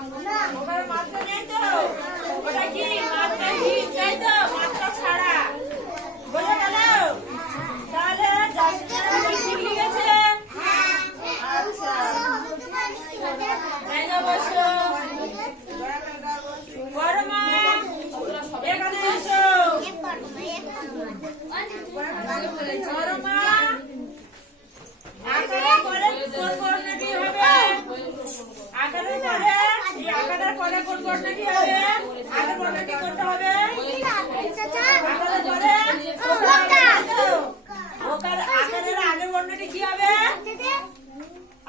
ওখানে মাত্রা নেই তো, ওটা কি মাত্রা কি তাই তো, মাত্রা ছাড়া। বোঝা গেল? তাহলে ঠিক লিখেছে। আচ্ছা জায়গা বসো। বড় মা এখানে এসো। বড় মা আকারের পরে কোন বর্ণটি হবে? আকারের পরে এই আকারের পরে কোন বর্ণটি হবে? আগের বর্ণটি কোনটা হবে? আকারের পরে আকারের আগের বর্ণটি কি হবে?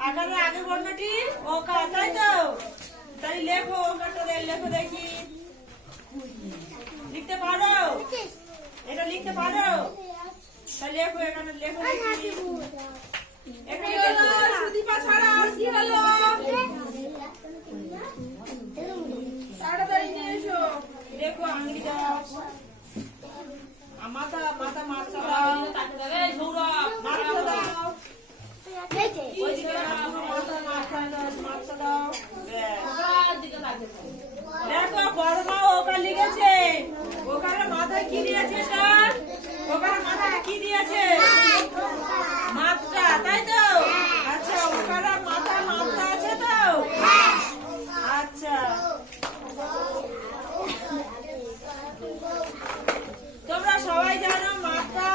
আকারের আগের বর্ণটি ওকার, তাই তো? তাই লেখো, ওকারটা লেখো দেখি। লিখতে পারো? এটা লিখতে পারো? তাই লেখো, এখানে লেখো দেখি। এখানে হলো সুদীপা ছাড়া কি হলো? তাড়াতাড়ি নিয়ে এসো। দেখো আঙুলি দাও। মাথা মাথা মাথা দাও। মাথা দাও। ওইদিকে মাথা মাথা মাথা দাও। দেখো বড় মা ওকা লিখেছে। ওখানে মাথায় কি দিয়েছে? ওখানে মাথায় কি দিয়েছে? মাত্রা, তাই তো? আচ্ছা ওখানে মাথায় মাত্রা আছে তো? আচ্ছা তোমরা সবাই জানো মাত্রা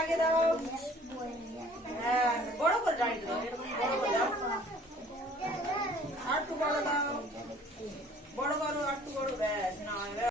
আগে দাও